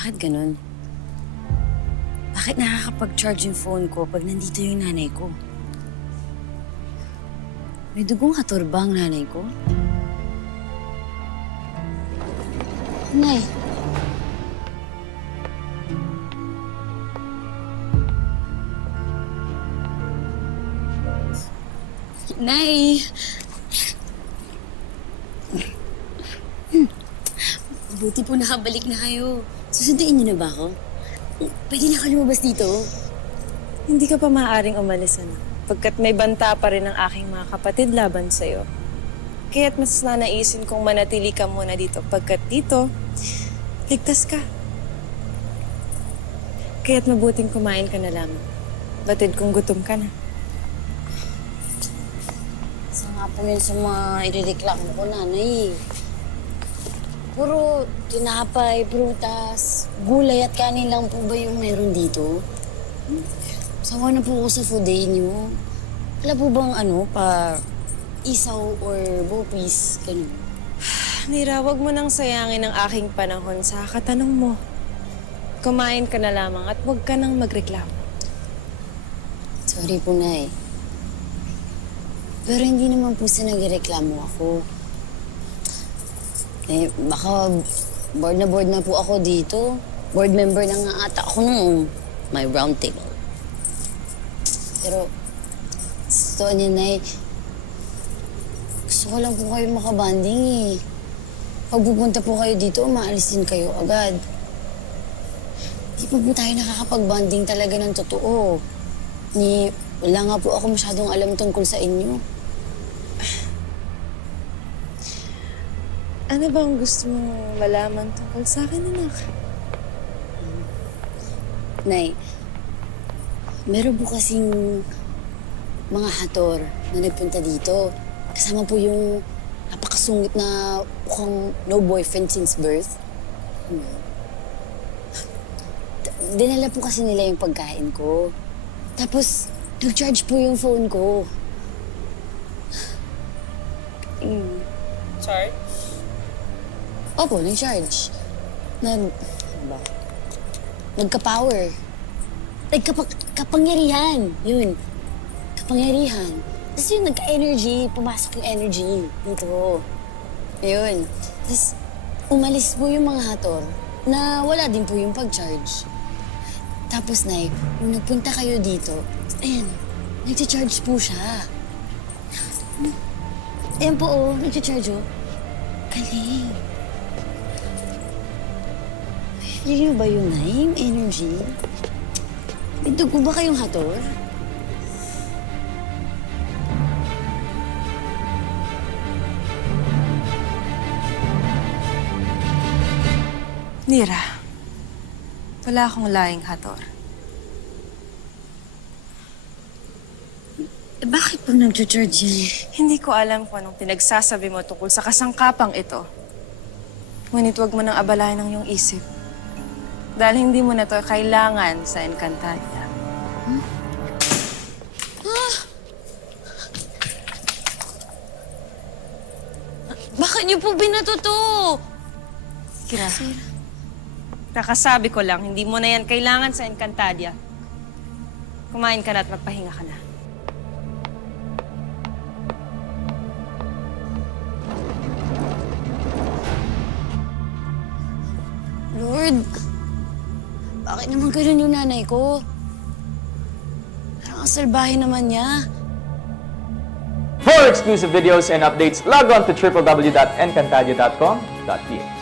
Bakit ganun? Bakit nakakapag-charge yung phone ko pag nandito yung nanay ko? May dugong katurba ang nanay ko? Nay! Nay! Buti po nakabalik na kayo. Susunduin niyo na ba ako? Pwede na ka lumabas dito? Hindi ka pa maaaring umalis, anak. Pagkat may banta pa rin ang aking mga kapatid laban sa'yo. Kaya't mas nanaisin kong manatili ka muna dito. Pagkat dito, ligtas ka. Kaya't mabuting kumain ka na lamang. Batid kung gutom ka na. Isa nga po yun sa mga irereklamo ko, nanay. Puro tinapay, prutas, gulay at kanin lang po ba yung meron dito? Sawa na po ako sa food day niyo. Wala po bang isaw or bopis, ganun? Nira, wag mo nang sayangin ang aking panahon sa katanong mo. Kumain ka na lamang at wag ka nang magreklamo. Sorry po, Nay. Pero hindi naman po sa nagreklamo ako. Eh, baka bored na po ako dito. Board member na nga ata ako nung may round table. Pero, sa totoo niya, Nay, gusto ko lang po kayo makabanding eh. Pag pupunta po kayo dito, umaalis din kayo agad. Di pa po tayo nakakapag-banding talaga ng totoo. Wala nga po ako masyadong alam tungkol sa inyo. Ano bang gusto mong malaman tungkol sa akin, anak? Nay, meron po kasing mga hator na nagpunta dito. Kasama po yung napakasungit na mukhang no boyfriend since birth. Dinala po kasi nila yung pagkain ko. Tapos, nag-charge po yung phone ko. Charge? Opo, nag-charge. Nagka-power. Kapangyarihan. Yun. Kapangyarihan. Tapos yun, nagka-energy. Pumasok yung energy dito. Ayun. Tapos, umalis po yung mga hator na wala din po yung pag-charge. Tapos, Nay, nung nagpunta kayo dito, ayan, nag-charge po siya. Ayan po, oh, nag-charge, oh. Galing. Yun ba yun, Nay? Yung energy? May dugo ba kayong hator? Nira, wala akong laing hator. Bakit po nag-charge yan? Hindi ko alam kung anong pinagsasabi mo tungkol sa kasangkapang ito. Ngunit huwag mo nang abalahin ang iyong isip. Dahil hindi mo na to kailangan sa Encantadia. Bakit niyo po binato to? Kira, kakasabi ko lang, hindi mo na yan kailangan sa Encantadia. Kumain ka na at magpahinga ka na. Lord, bakit naman ganun yung nanay ko? Parang asalbahe naman niya. For exclusive videos and updates, log on to www.encantadia.com.ph.